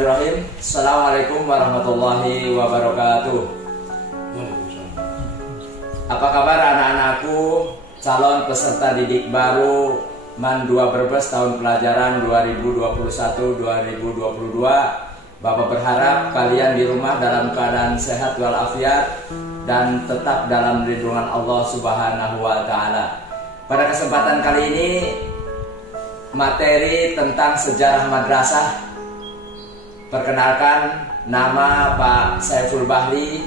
Bismillahirrahmanirrahim. Assalamualaikum warahmatullahi wabarakatuh. Apa kabar anak-anakku, calon peserta didik baru MAN 2 Brebes tahun pelajaran 2021-2022. Bapak berharap kalian di rumah dalam keadaan sehat walafiat dan tetap dalam lindungan Allah Subhanahu wa Ta'ala. Pada kesempatan kali ini, materi tentang sejarah madrasah. Perkenalkan, nama Pak Saiful Bahri,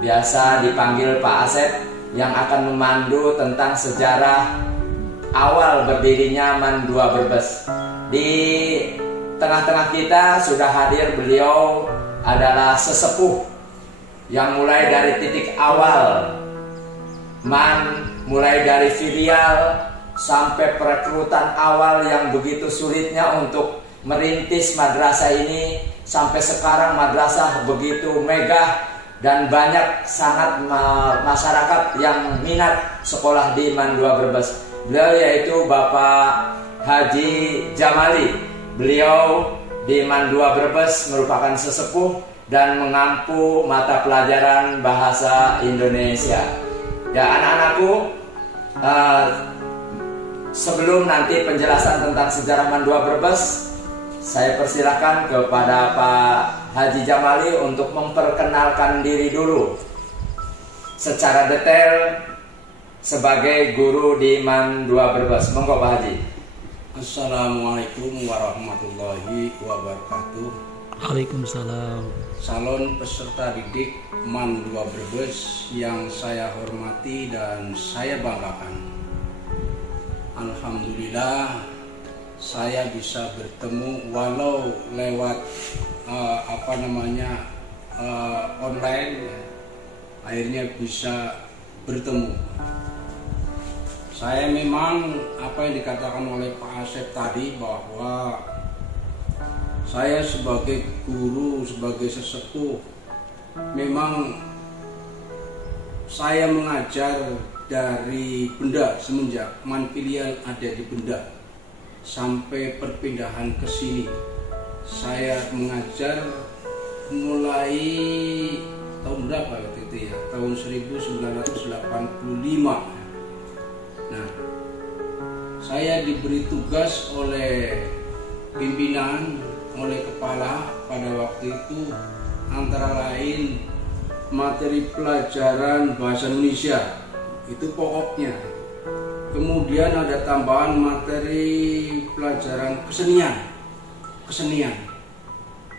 biasa dipanggil Pak Asep, yang akan memandu tentang sejarah awal berdirinya MAN 2 Brebes. Di tengah-tengah kita sudah hadir beliau adalah sesepuh yang mulai dari titik awal MAN, mulai dari filial sampai perekrutan awal yang begitu sulitnya untuk merintis madrasah ini, sampai sekarang madrasah begitu megah dan banyak sangat masyarakat yang minat sekolah di MAN 2 Brebes. Beliau yaitu Bapak Haji Jamali. Beliau di MAN 2 Brebes merupakan sesepuh dan mengampu mata pelajaran bahasa Indonesia. Ya anak-anakku, sebelum nanti penjelasan tentang sejarah MAN 2 Brebes, saya persilahkan kepada Pak Haji Jamali untuk memperkenalkan diri dulu secara detail sebagai guru di MAN 2 Brebes. Monggo Pak Haji. Assalamualaikum warahmatullahi wabarakatuh. Waalaikumsalam. Calon peserta didik MAN 2 Brebes yang saya hormati dan saya banggakan. Alhamdulillah, saya bisa bertemu walau lewat online, akhirnya bisa bertemu. Saya memang apa yang dikatakan oleh Pak Asep tadi, bahwa saya sebagai guru, sebagai sesepuh, memang saya mengajar dari Benda semenjak MAN filial ada di Benda sampai perpindahan ke sini. Saya mengajar mulai tahun berapa waktu itu ya? Tahun 1985. Nah, saya diberi tugas oleh pimpinan, oleh kepala pada waktu itu, antara lain materi pelajaran bahasa Indonesia, itu pokoknya. Kemudian ada tambahan materi pelajaran kesenian.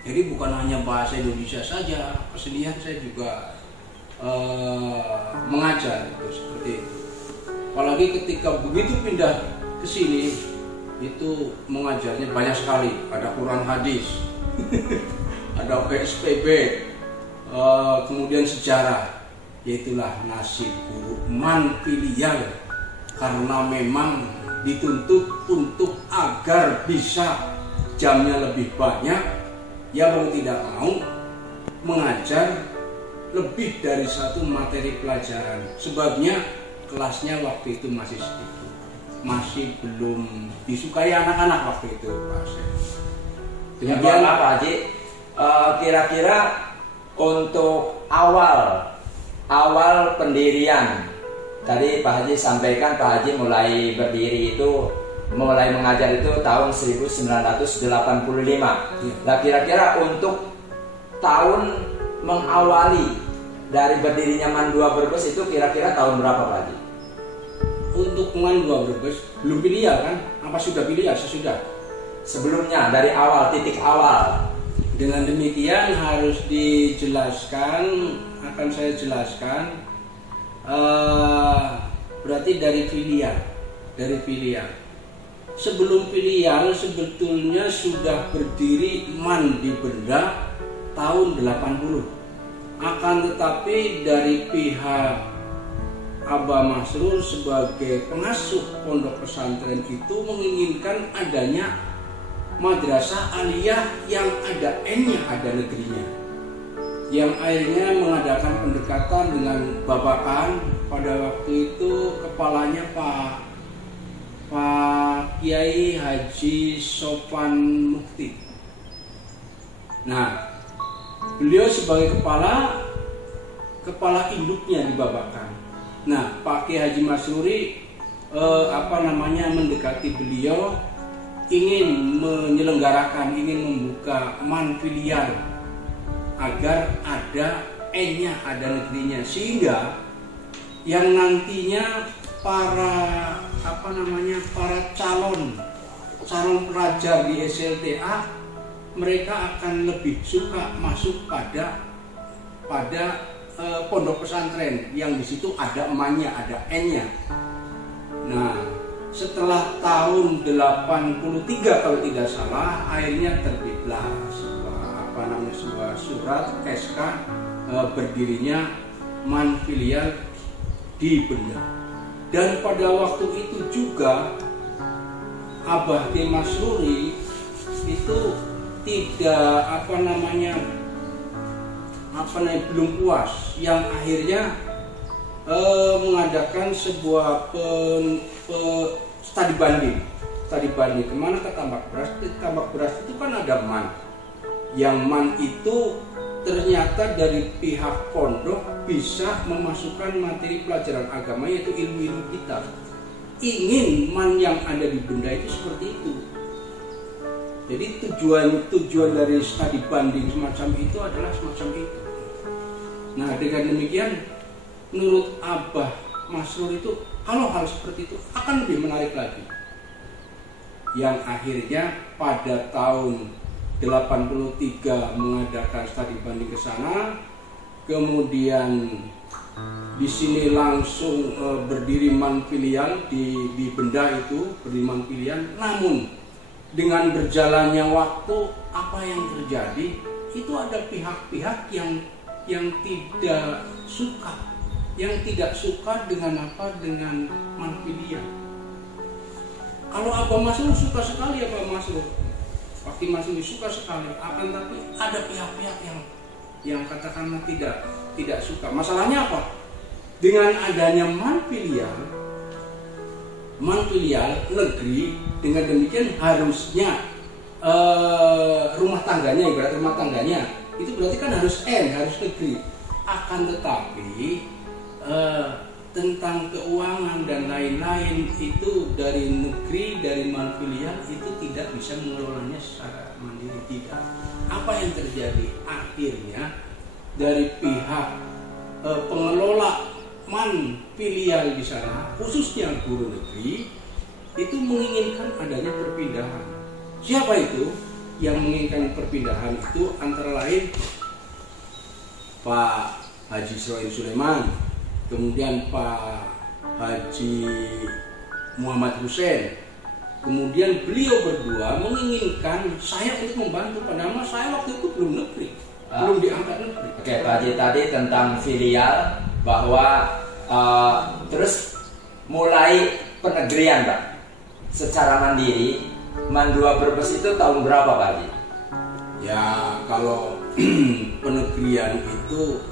Jadi bukan hanya bahasa Indonesia saja, kesenian saya juga mengajar itu, seperti itu. Apalagi ketika begitu pindah ke sini, itu mengajarnya banyak sekali. Ada Quran hadis, ada PSPB, kemudian sejarah. Yaitulah nasib guru MAN filial, karena memang dituntut untuk agar bisa jamnya lebih banyak, ya mau tidak mau mengajar lebih dari satu materi pelajaran. Sebabnya kelasnya waktu itu masih sedikit, masih belum disukai anak-anak waktu itu, Pak Asep. Kemudian Pak Haji, kira-kira untuk awal pendirian, tadi Pak Haji sampaikan Pak Haji mulai berdiri itu, mulai mengajar itu tahun 1985. Nah kira-kira untuk tahun mengawali dari berdirinya MAN 2 Brebes itu kira-kira tahun berapa Pak Haji? Untuk MAN 2 Brebes belum filial kan? Apa sudah filial? Sesudah. Sebelumnya, dari awal, titik awal. Dengan demikian harus dijelaskan, akan saya jelaskan. Berarti dari filial. Sebelum filial sebetulnya sudah berdiri MAN di Benda tahun 80. Akan tetapi dari pihak Abah Masrur sebagai pengasuh pondok pesantren itu menginginkan adanya madrasah aliyah yang ada N-nya, ada negerinya, yang akhirnya mengadakan pendekatan dengan Babakan. Pada waktu itu kepalanya Pak Kiai Haji Sofan Mukti. Nah, beliau sebagai kepala induknya di Babakan. Nah, Pak Kiai Haji Masruri mendekati beliau, ingin menyelenggarakan, ingin membuka man filial agar ada N-nya, ada negerinya, sehingga yang nantinya para calon pelajar di SLTA mereka akan lebih suka masuk pada pondok pesantren yang di situ ada emannya, ada N-nya. Nah, setelah tahun 83 kalau tidak salah, akhirnya terbitlah sebuah surat SK berdirinya man filial di Benda. Dan pada waktu itu juga Abah Kiai Masruri itu tidak belum puas, yang akhirnya mengadakan sebuah studi banding kemana, ke Tambak Beras. Di Tambak Beras itu kan ada man, yang man itu ternyata dari pihak pondok bisa memasukkan materi pelajaran agama, yaitu ilmu-ilmu kita. Ingin man yang ada di Benda itu seperti itu. Jadi tujuan dari studi banding semacam itu adalah semacam itu. Nah, dengan demikian menurut Abah Masrur itu, kalau hal seperti itu akan lebih menarik lagi. Yang akhirnya pada tahun 83 mengadakan studi banding ke sana, kemudian di sini langsung berdiri man filial di Benda itu, berdiri man filial. Namun dengan berjalannya waktu, apa yang terjadi itu ada pihak-pihak yang tidak suka dengan man filial. Kalau Abah Masrur suka sekali, Pakti Masrur suka sekali, akan tapi ada pihak-pihak yang katakanlah tidak suka. Masalahnya apa? Dengan adanya man filial negeri, dengan demikian harusnya rumah tangganya, ibarat rumah tangganya itu berarti kan harus N, harus negeri. Akan tetapi tentang keuangan dan lain-lain itu dari negeri, dari man filial itu tidak bisa mengelolanya secara mandiri, tidak. Apa yang terjadi? Akhirnya dari pihak pengelola man filial di sana, khususnya guru negeri, itu menginginkan adanya perpindahan. Siapa itu yang menginginkan perpindahan? Itu antara lain Pak Haji Isroil Sulaiman, kemudian Pak Haji Muhammad Hussein. Kemudian beliau berdua menginginkan saya untuk membantu, padahal saya waktu itu belum negeri, belum diangkat negeri. Oke, Pak Haji, tadi tentang filial, bahwa terus mulai penegrian, Pak, secara mandiri. Man 2 Brebes itu tahun berapa, Pak Haji? Ya, kalau penegrian itu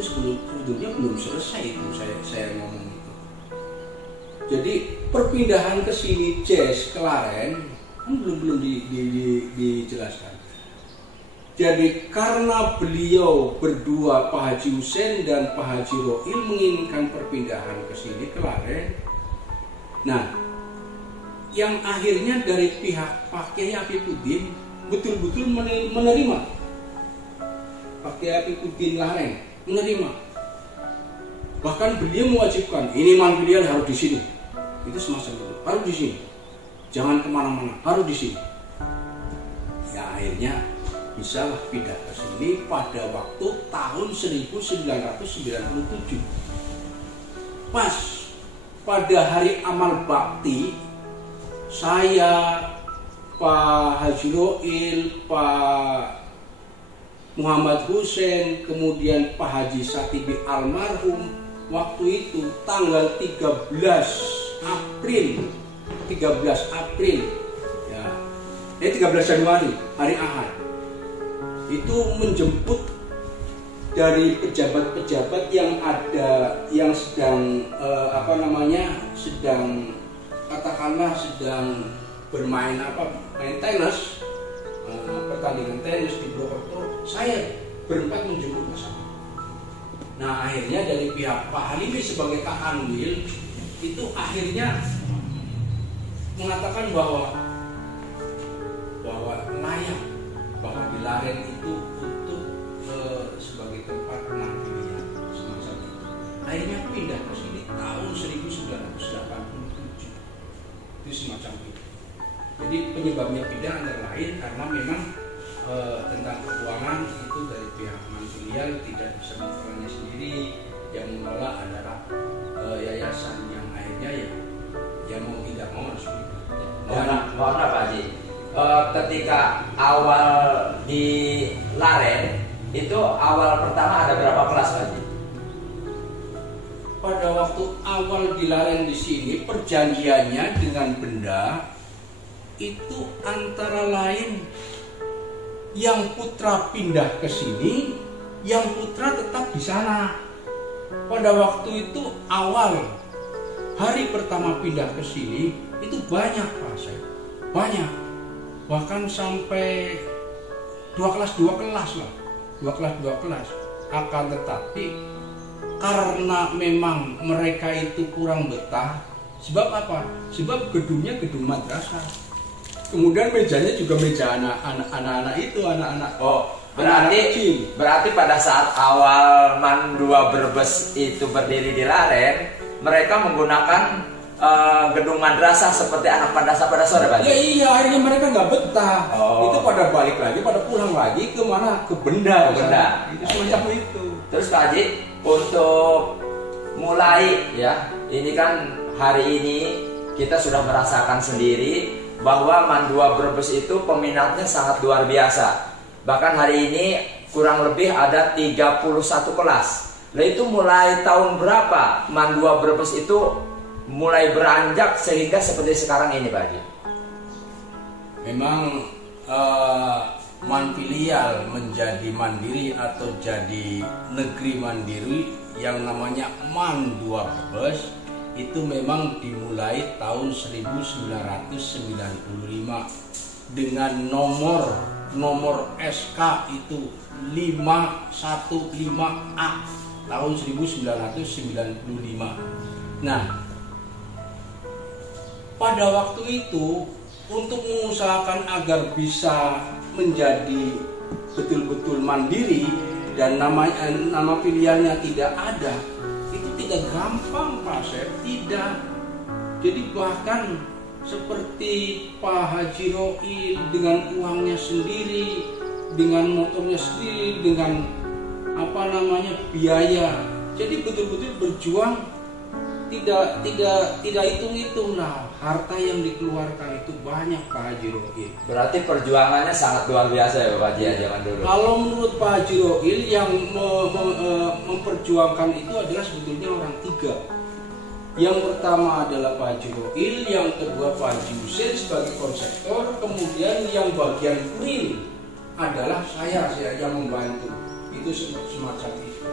sebetulnya belum selesai itu saya ngomong itu. Jadi perpindahan ke sini Jazz Kelaren kan belum dijelaskan. Jadi karena beliau berdua, Pak Haji Hussein dan Pak Haji Roil, menginginkan perpindahan ke sini Kelaren. Nah, yang akhirnya dari pihak Pak Kiai Afifuddin betul-betul menerima. Pak Kiai Afifuddin Lareng menerima. Bahkan beliau mewajibkan, ini man filial harus di sini. Itu semacam itu, harus di sini. Jangan kemana-mana, harus di sini. Ya akhirnya bisalah pindah ke sini pada waktu tahun 1997. Pas pada hari amal bakti, saya, Pak Haji Roil, Pak Muhammad Hussein, kemudian Pak Haji Satibi almarhum, waktu itu tanggal 13 April ya, 13 Januari, hari Ahad, itu menjemput dari pejabat-pejabat yang ada, yang sedang sedang bermain main tenis, pertandingan tenis di Purwokerto, saya berempat menjemput ke sana. Nah akhirnya dari pihak Pak Halimi sebagai Kak Anwil itu akhirnya mengatakan bahwa layak bahwa di Laren itu untuk sebagai tempat penampilan semacam itu. Akhirnya pindah ke sini tahun 1987. Itu semacam itu. Jadi penyebabnya pindah antara lain karena memang tentang keuangan itu dari pihak Manfilial tidak bisa mengelolanya sendiri, yang mengelola adalah yayasan yang akhirnya ya mau tidak mau harus Mohon maaf Pak Haji, ketika awal di Laren itu awal pertama ada berapa kelas Pak Haji? Pada waktu awal di Laren di sini perjanjiannya dengan benda itu antara lain yang putra pindah ke sini, yang putra tetap di sana. Pada waktu itu awal hari pertama pindah ke sini itu banyak Pak Syed, banyak, bahkan sampai dua kelas lah. Akan tetapi karena memang mereka itu kurang betah, sebab apa? Sebab gedungnya gedung madrasah. Kemudian mejanya juga meja anak-anak itu, anak-anak. Oh, berarti pada saat awal MAN 2 Brebes itu berdiri di Laren, mereka menggunakan gedung madrasah seperti anak madrasah pada sore, Pak. Ya iya, akhirnya mereka nggak betah. Oh. Itu pada balik lagi, pada pulang lagi ke mana? Ke benda. Itu semacam itu. Terus Pak Haji, untuk mulai ya, ini kan hari ini kita sudah merasakan sendiri bahwa MAN 2 Brebes itu peminatnya sangat luar biasa. Bahkan hari ini kurang lebih ada 31 kelas. Nah itu mulai tahun berapa MAN 2 Brebes itu mulai beranjak sehingga seperti sekarang ini Pak Haji? Memang MAN filial menjadi mandiri atau jadi negeri mandiri yang namanya MAN 2 Brebes itu memang dimulai tahun 1995 dengan nomor SK itu 515A tahun 1995. Nah, pada waktu itu untuk mengusahakan agar bisa menjadi betul-betul mandiri dan nama filialnya tidak ada, itu tidak gampang Pak Syed, tidak. Jadi bahkan seperti Pak Haji Roil dengan uangnya sendiri, dengan motornya sendiri, dengan biaya. Jadi betul-betul berjuang, tidak hitung-hitung lah. Harta yang dikeluarkan itu banyak Pak Haji Roil. Berarti perjuangannya sangat luar biasa ya Pak Haji zaman dulu. Kalau menurut Pak Haji Roil yang memperjuangkan itu adalah sebetulnya orang tiga. Yang pertama adalah Pak Haji Roil, yang kedua Pak Haji Hussein sebagai konseptor, kemudian yang bagian kuil adalah saya yang membantu. Itu semacam itu.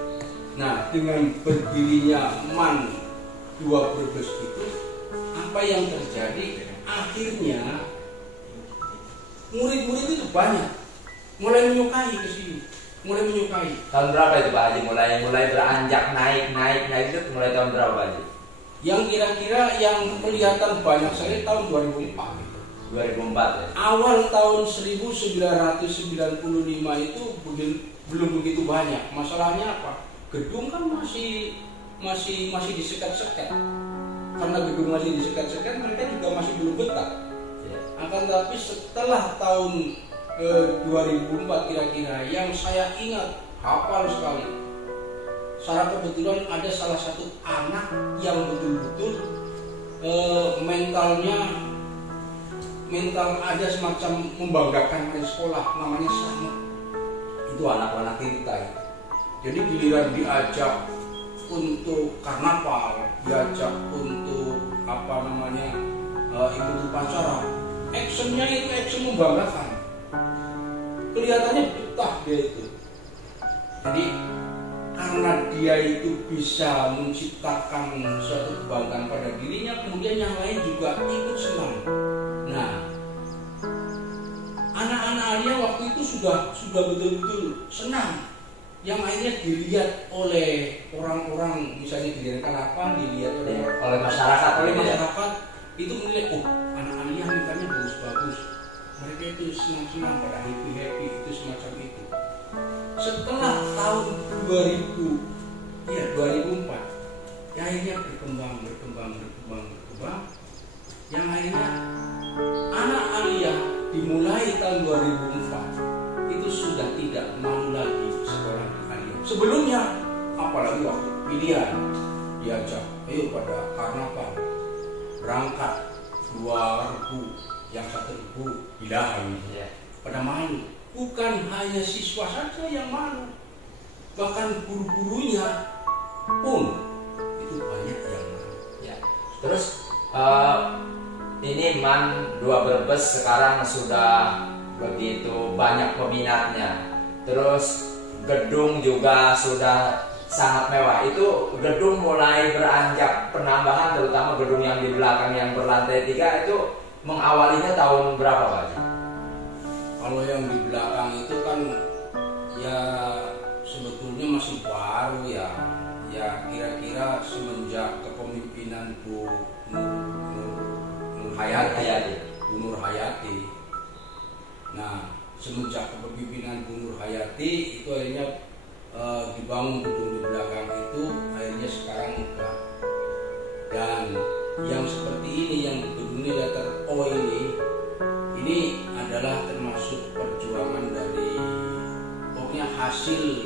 Nah, dengan berdirinya MAN 2 Brebes itu, apa yang terjadi? Akhirnya murid-murid itu banyak, mulai menyukai ke sini, mulai menyukai. Tahun berapa itu Pak Haji? Mulai beranjak naik itu mulai tahun berapa Pak Haji? Yang kira-kira yang kelihatan banyak sekali tahun 2004 gitu. 2004 ya? Awal tahun 1995 itu belum begitu banyak. Masalahnya apa? Gedung kan masih disekat-sekat. Karena gedung masih disekat-sekat, mereka juga masih belum betah. Akan tapi setelah tahun 2004 kira-kira, yang saya ingat hafal sekali. Secara kebetulan ada salah satu anak yang betul-betul mental ada semacam membanggakan di sekolah, namanya Selamat. Itu anak-anak kita ya. Jadi giliran diajak untuk karnaval, diajak untuk ikut upacara, actionnya itu action membanggakan. Kelihatannya betah dia itu. Jadi karena dia itu bisa menciptakan suatu kebanggaan pada dirinya, kemudian yang lain juga ikut senang. Nah, anak-anak Alia waktu itu itu sudah betul-betul senang, yang akhirnya dilihat oleh orang-orang, misalnya di daerah Kalapan, dilihat oleh masyarakat, itu melihat, oh anak Alia mintanya bagus-bagus, mereka itu senang-senang, pada happy itu semacam itu. Setelah tahun 2004, ya akhirnya berkembang, yang akhirnya anak Alia dimulai tahun 2004 itu sudah tidak mau lagi sekolah di Alia. Sebelumnya, apalagi waktu pilihan, diajak, ayo pada karnaval, berangkat 2.000, yang 1.000 bilahan, pada malu. Bukan hanya siswa saja yang malu, bahkan guru-gurunya pun itu banyak yang malu. Ya. Terus ini MAN 2 Brebes sekarang sudah begitu banyak peminatnya. Terus gedung juga sudah sangat mewah. Itu gedung mulai beranjak penambahan, terutama gedung yang di belakang yang berlantai 3 itu mengawalinya tahun berapa Pak Haji? Kalau yang di belakang itu kan ya sebetulnya masih baru ya. Ya kira-kira semenjak kepemimpinan Bu Nur Hayati. Nah, semenjak kepemimpinan Bu Nur Hayati itu akhirnya dibangun gedung di belakang itu, akhirnya sekarang megah. Dan yang seperti ini, yang gedungnya letter O ini adalah termasuk perjuangan dari, pokoknya hasil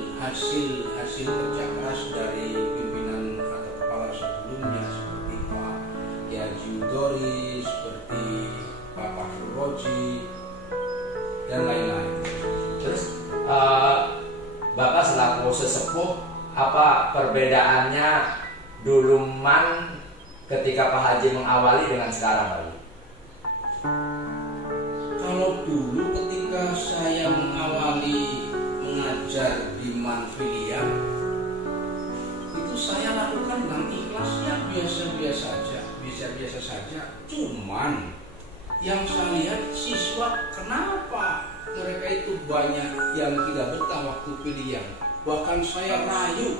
kerja keras dari pimpinan atau kepala sebelumnya, seperti Pak Haji Udori, seperti Pak Fakhrul Roji, dan lain-lain. Terus Bapak selaku sesepuh, apa perbedaannya dulu MAN ketika Pak Haji mengawali dengan sekarang Pak Haji? Kalau dulu ketika saya mengawali mengajar di MAN Filial, itu saya lakukan dengan ikhlasnya biasa-biasa saja. Cuman yang saya lihat siswa, kenapa mereka itu banyak yang tidak betah waktu pilihan. Bahkan saya rayu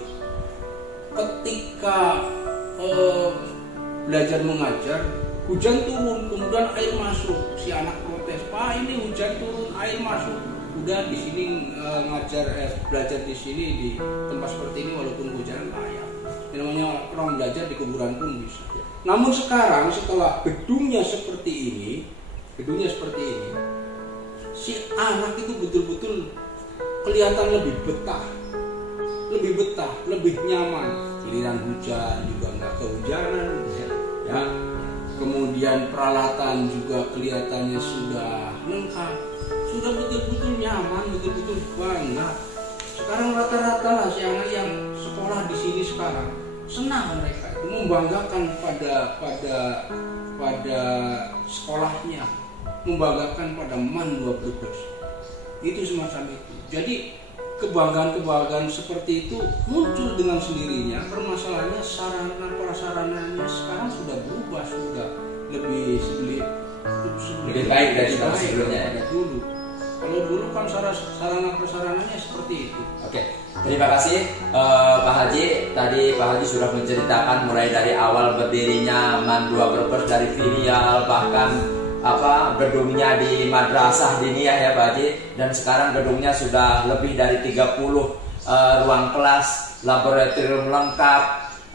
ketika belajar mengajar, hujan turun, kemudian air masuk. Si anak protes, Pak ini hujan turun, air masuk. Udah di sini belajar di sini di tempat seperti ini walaupun hujan layak. Namanya orang belajar di kuburan pun bisa. Namun sekarang setelah gedungnya seperti ini, si anak itu betul-betul kelihatan lebih betah, lebih nyaman. Giliran hujan juga nggak kehujanan, ya. Kemudian peralatan juga kelihatannya sudah lengkap, sudah betul-betul nyaman, betul-betul bangga. Sekarang rata-rata lah si anak yang sekolah di sini sekarang senang, mereka itu membanggakan pada sekolahnya, membanggakan pada MAN 2 Brebes. Itu semacam itu. Jadi kebanggaan-kebanggaan seperti itu muncul dengan sendirinya. Permasalahannya prasarananya sekarang sudah berubah, sudah lebih baik dari sebelumnya. Dulu. Kalau dulu kan sarana prasarananya seperti itu. Oke, terima kasih Pak Haji. Tadi Pak Haji sudah menceritakan mulai dari awal berdirinya MAN 2 Brebes, dari filial, bahkan gedungnya di Madrasah Diniyah ya Pak Haji, dan sekarang gedungnya sudah lebih dari 30 ruang kelas, laboratorium lengkap,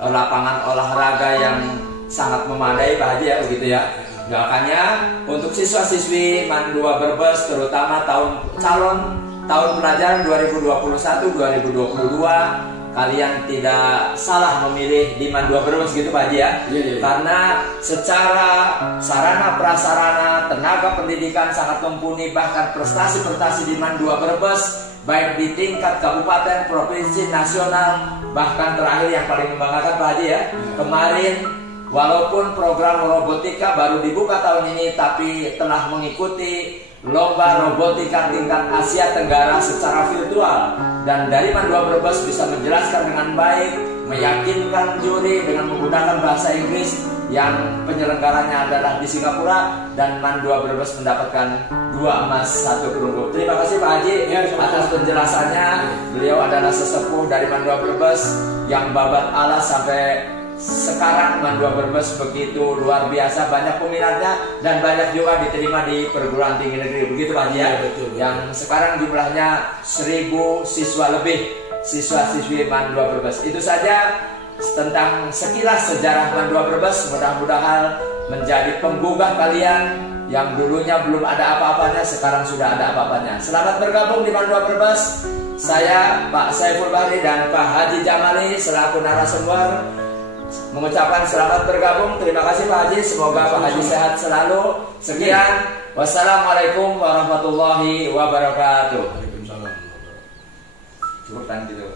lapangan olahraga yang sangat memadai Pak Haji ya, begitu ya. Makanya untuk siswa-siswi MAN 2 Brebes, terutama calon tahun pelajaran 2021-2022, kalian tidak salah memilih di MAN 2 Brebes gitu Pak Haji ya. Karena secara sarana prasarana, tenaga pendidikan sangat mumpuni, bahkan prestasi-prestasi di MAN 2 Brebes baik di tingkat kabupaten, provinsi, nasional, bahkan terakhir yang paling membanggakan Pak Haji ya, kemarin walaupun program robotika baru dibuka tahun ini, tapi telah mengikuti lomba robotika tingkat Asia Tenggara secara virtual. Dan dari MAN 2 Brebes bisa menjelaskan dengan baik, meyakinkan juri dengan menggunakan bahasa Inggris, yang penyelenggaranya adalah di Singapura, dan MAN 2 Brebes mendapatkan 2 emas 1 perunggu. Terima kasih Pak Haji atas penjelasannya. Beliau adalah sesepuh dari MAN 2 Brebes yang babat alas sampai sekarang. MAN 2 Brebes begitu luar biasa, banyak peminatnya dan banyak juga diterima di perguruan tinggi negeri. Begitu Pak Haji ya? Betul. Yang sekarang jumlahnya 1000 siswa lebih, siswa-siswi MAN 2 Brebes. Itu saja tentang sekilas sejarah MAN 2 Brebes. Mudah-mudahan menjadi penggugah kalian yang dulunya belum ada apa-apanya, sekarang sudah ada apa-apanya. Selamat bergabung di MAN 2 Brebes. Saya Pak Saiful Bahri dan Pak Haji Jamali selaku narasumber mengucapkan selamat bergabung. Terima kasih Pak Haji, semoga Pak Haji sehat selalu. Sekian, wassalamualaikum warahmatullahi wabarakatuh. Waalaikumsalam. Cukup kan gitu.